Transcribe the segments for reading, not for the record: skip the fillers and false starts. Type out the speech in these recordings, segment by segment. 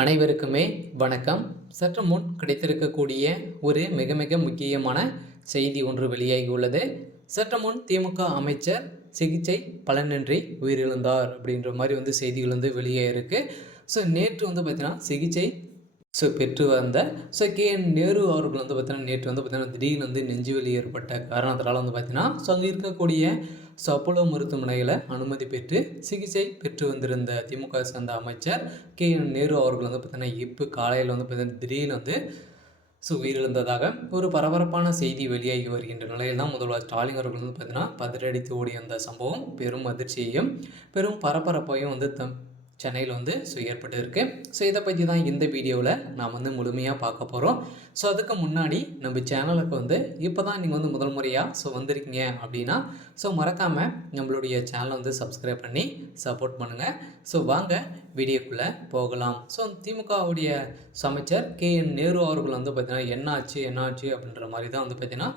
அனைவருக்குமே வணக்கம். சற்று முன் கிடைத்திருக்கக்கூடிய ஒரு மிக மிக முக்கியமான செய்தி ஒன்று வெளியாகி உள்ளது. சற்று முன் திமுக அமைச்சர் சிகிச்சை பலனின்றி உயிரிழந்தார் அப்படின்ற மாதிரி செய்திகள் வெளியே இருக்கு. ஸோ நேற்று பார்த்தீங்கன்னா சிகிச்சை பெற்று வந்த கே.என். நேரு அவர்கள் பார்த்தீங்கன்னா நேற்று பார்த்தீங்கன்னா திடீர்னு நெஞ்சுவலி ஏற்பட்ட காரணத்தினால பார்த்தீங்கன்னா அங்கே இருக்கக்கூடிய அப்போலோ மருத்துவமனையில் அனுமதி பெற்று சிகிச்சை பெற்று வந்திருந்த திமுக சேர்ந்த அமைச்சர் கே.என். நேரு அவர்கள் பார்த்தீங்கன்னா இப்போ காலையில் பார்த்தீங்கன்னா திடீர்னு உயிரிழந்ததாக ஒரு பரபரப்பான செய்தி வெளியாகி வருகின்ற நிலையில் தான் முதல்வர் ஸ்டாலின் அவர்கள் பார்த்தீங்கன்னா பதறடித்து ஓடிய அந்த சம்பவம் பெரும் அதிர்ச்சியையும் பெரும் பரபரப்பையும் சென்னையில் ஏற்பட்டு இருக்கு. இதை பற்றி தான் இந்த வீடியோவில் நாம் முழுமையாக பார்க்க போகிறோம். அதுக்கு முன்னாடி நம்ம சேனலுக்கு இப்போ தான் நீங்கள் முதல் முறையாக வந்திருக்கீங்க அப்படின்னா மறக்காமல் நம்மளுடைய சேனலை சப்ஸ்கிரைப் பண்ணி சப்போர்ட் பண்ணுங்கள். வாங்க வீடியோக்குள்ளே போகலாம். திமுகவுடைய அமைச்சர் கே.என். நேரு அவர்கள் பார்த்தீங்கன்னா என்னாச்சு அப்படின்ற மாதிரி தான் பார்த்தீங்கன்னா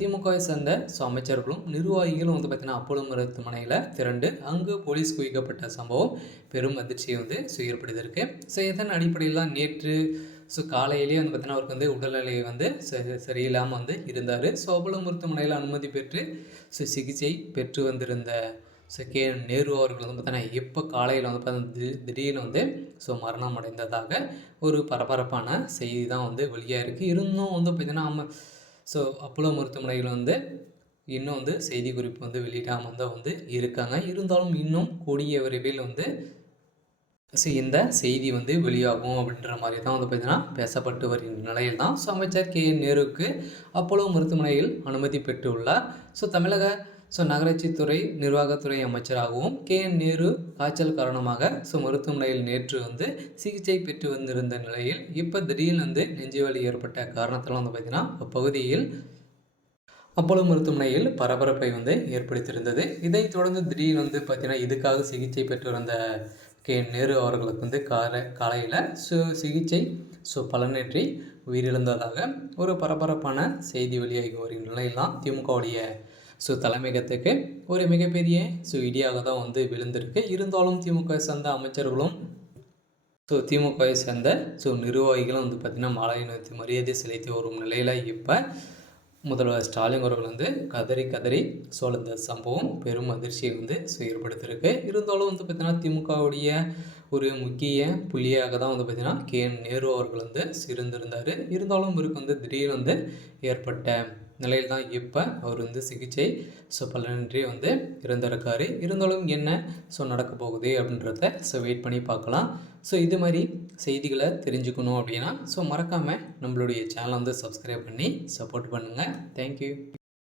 திமுகவை சேர்ந்த அமைச்சர்களும் நிர்வாகிகளும் பார்த்தீங்கன்னா அப்போலோ மருத்துவமனையில் திரண்டு அங்கு போலீஸ் குவிக்கப்பட்ட சம்பவம் பெரும் அதிர்ச்சியை ஏற்படுத்தியிருக்கு. இதன் அடிப்படையில் தான் நேற்று காலையிலேயே பார்த்தீங்கன்னா அவருக்கு உடல்நிலை சரியில்லாமல் இருந்தார். அப்போலோ மருத்துவமனையில் அனுமதி பெற்று சிகிச்சை பெற்று வந்திருந்த கே.என். நேரு அவர்கள் பார்த்தீங்கன்னா இப்போ காலையில் பார்த்தீங்கன்னா திடீர்னு மரணம் அடைந்ததாக ஒரு பரபரப்பான செய்தி தான் வெளியாக இருக்குது. இருந்தும் பார்த்தீங்கன்னா அப்போலோ மருத்துவமனையில் இன்னும் செய்தி குறிப்பு வெளியிடாமல் தான் இருக்காங்க. இருந்தாலும் இன்னும் கூடிய விரைவில் இந்த செய்தி வெளியாகும் அப்படின்ற மாதிரி தான் பார்த்தீங்கன்னா பேசப்பட்டு வருகின்ற நிலையில் தான் அமைச்சர் கே.என். நேருக்கு அப்போலோ மருத்துவமனையில் அனுமதி பெற்றுள்ளார். தமிழக நகராட்சித்துறை நிர்வாகத்துறை அமைச்சராகவும் கே.என். நேரு காய்ச்சல் காரணமாக மருத்துவமனையில் நேற்று சிகிச்சை பெற்று வந்திருந்த நிலையில் இப்போ திடீர்னு நெஞ்சுவலி ஏற்பட்ட காரணத்தால் பார்த்தீங்கன்னா அப்பகுதியில் அப்போலோ மருத்துவமனையில் பரபரப்பை ஏற்படுத்தியிருந்தது. இதைத் தொடர்ந்து திடீர்னு பார்த்தீங்கன்னா இதுக்காக சிகிச்சை பெற்று வந்த கே.என். நேரு அவர்களுக்கு காலையில் சிகிச்சை பலனின்றி உயிரிழந்ததாக ஒரு பரபரப்பான செய்தி வெளியாகி வருகின்ற நிலையில் தான் திமுகவுடைய தலைமையகத்துக்கு ஒரு மிகப்பெரிய இடியாக தான் விழுந்திருக்கு. இருந்தாலும் திமுக சேர்ந்த அமைச்சர்களும் திமுகவை சேர்ந்த நிர்வாகிகளும் பார்த்திங்கன்னா மாலை நிறுத்தி மரியாதை செலுத்தி வரும் நிலையில் இப்போ முதல்வர் ஸ்டாலின் அவர்கள் கதறி இந்த சம்பவம் பெரும் அதிர்ச்சியை ஏற்படுத்தியிருக்கு. இருந்தாலும் பார்த்திங்கன்னா திமுகவுடைய ஒரு முக்கிய புள்ளியாக தான் பார்த்திங்கன்னா கே.என். நேரு அவர்கள் இருந்திருந்தார். இருந்தாலும் இவருக்கு திடீர்னு ஏற்பட்ட நிலையில் தான் இப்போ அவர் சிகிச்சை பலனின்றி இறந்திருக்காரு. இருந்தாலும் என்ன நடக்க போகுது அப்படின்றத வெயிட் பண்ணி பார்க்கலாம். இது மாதிரி செய்திகளை தெரிஞ்சுக்கணும் அப்படின்னா மறக்காமல் நம்மளுடைய சேனலை சப்ஸ்கிரைப் பண்ணி சப்போர்ட் பண்ணுங்கள். தேங்க்யூ.